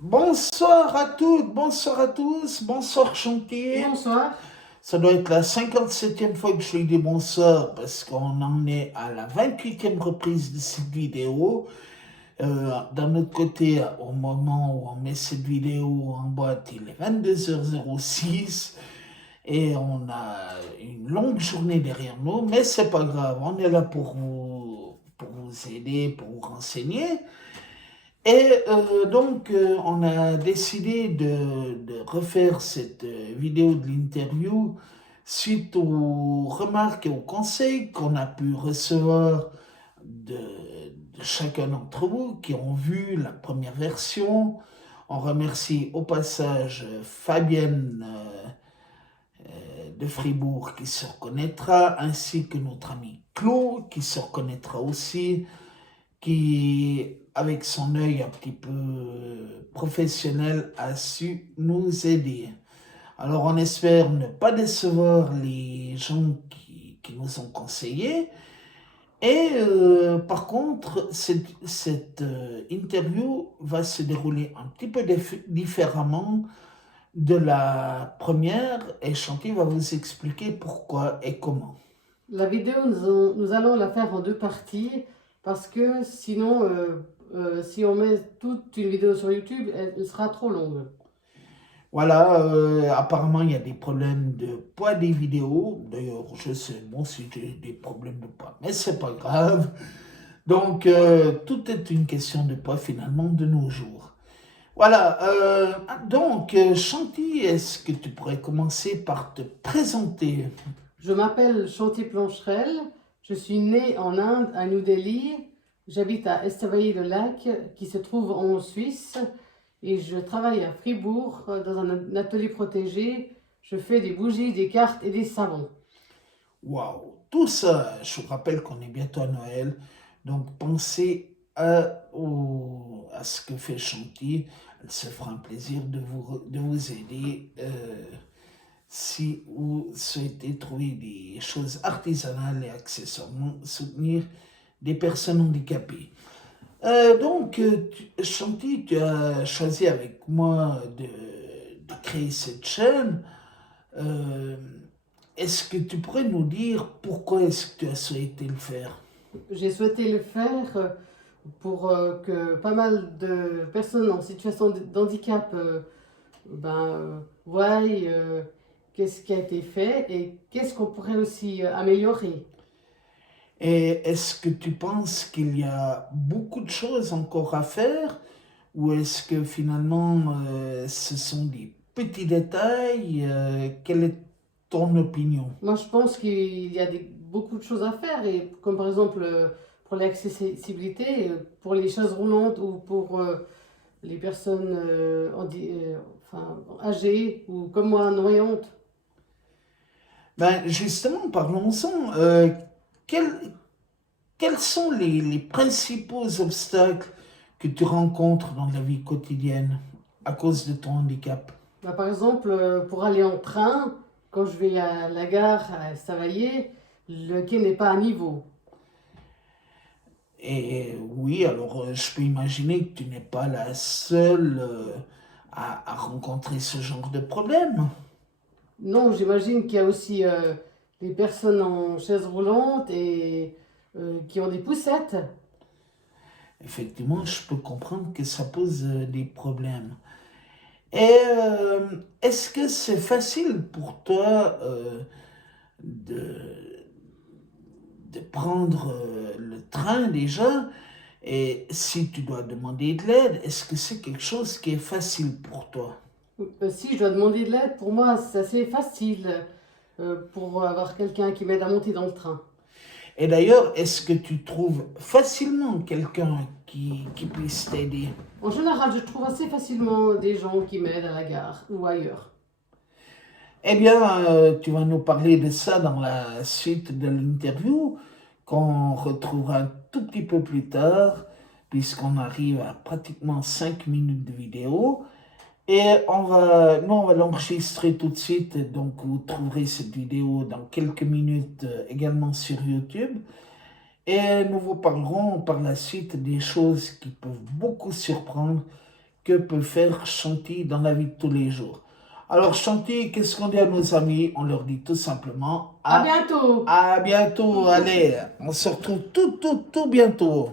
Bonsoir à toutes, bonsoir à tous, bonsoir Chantier. Bonsoir. Ça doit être la 57e fois que je lui dis bonsoir parce qu'on en est à la 28e reprise de cette vidéo. D'un autre côté, au moment où on met cette vidéo en boîte, il est 22h06 et on a une longue journée derrière nous, mais c'est pas grave, on est là pour vous aider, pour vous renseigner. Et on a décidé de refaire cette vidéo de l'interview suite aux remarques et aux conseils qu'on a pu recevoir de chacun d'entre vous qui ont vu la première version. On remercie au passage Fabienne de Fribourg qui se reconnaîtra, ainsi que notre ami Claude qui se reconnaîtra aussi, qui, avec son œil un petit peu professionnel, a su nous aider. Alors on espère ne pas décevoir les gens qui nous ont conseillé. Et par contre, cette interview va se dérouler un petit peu différemment de la première, et Chanty va vous expliquer pourquoi et comment. La vidéo, nous allons la faire en deux parties parce que sinon, si on met toute une vidéo sur YouTube, elle sera trop longue. Voilà, apparemment il y a des problèmes de poids des vidéos. D'ailleurs, je sais, moi aussi j'ai des problèmes de poids, mais c'est pas grave. Donc, tout est une question de poids finalement de nos jours. Voilà, Chanty, est-ce que tu pourrais commencer par te présenter? Je m'appelle Chanty Plancherel, je suis née en Inde, à New Delhi. J'habite à Estavayer-le-Lac, qui se trouve en Suisse, et je travaille à Fribourg dans un atelier protégé. Je fais des bougies, des cartes et des savons. Waouh, tout ça, je vous rappelle qu'on est bientôt à Noël, donc pensez à ce que fait Chanty. Elle se fera un plaisir de vous aider si vous souhaitez trouver des choses artisanales et accessoirement soutenir des personnes handicapées. Chanty, tu as choisi avec moi de créer cette chaîne. Euh, Est-ce que tu pourrais nous dire pourquoi est-ce que tu as souhaité le faire? J'ai souhaité le faire pour que pas mal de personnes en situation d'handicap voient qu'est-ce qui a été fait et qu'est-ce qu'on pourrait aussi améliorer. Et est-ce que tu penses qu'il y a beaucoup de choses encore à faire ou est-ce que finalement ce sont des petits détails? Quelle est ton opinion? Moi, je pense qu'il y a beaucoup de choses à faire, et comme par exemple pour l'accessibilité, pour les chaises roulantes ou pour les personnes âgées ou comme moi, non-voyantes. Ben justement, parlons-en. Quels, quels sont les principaux obstacles que tu rencontres dans la vie quotidienne à cause de ton handicap? Par exemple, pour aller en train, quand je vais à la gare à Estavayer, le quai n'est pas à niveau. Et oui, alors je peux imaginer que tu n'es pas la seule à rencontrer ce genre de problème. Non, j'imagine qu'il y a aussi les personnes en chaise roulante et qui ont des poussettes. Effectivement, je peux comprendre que ça pose des problèmes. Et est-ce que c'est facile pour toi de, de prendre le train déjà? Et si tu dois demander de l'aide, est-ce que c'est quelque chose qui est facile pour toi? Si je dois demander de l'aide, pour moi, c'est assez facile pour avoir quelqu'un qui m'aide à monter dans le train. Et d'ailleurs, est-ce que tu trouves facilement quelqu'un qui puisse t'aider? En général, je trouve assez facilement des gens qui m'aident à la gare ou ailleurs. Eh bien, tu vas nous parler de ça dans la suite de l'interview, qu'on retrouvera un tout petit peu plus tard, puisqu'on arrive à pratiquement 5 minutes de vidéo. Et nous, on va l'enregistrer tout de suite, donc vous trouverez cette vidéo dans quelques minutes également sur YouTube. Et nous vous parlerons par la suite des choses qui peuvent beaucoup surprendre que peut faire Chanty dans la vie de tous les jours. Alors Chanty, qu'est-ce qu'on dit à nos amis? On leur dit tout simplement À bientôt! à bientôt. Allez, on se retrouve tout bientôt.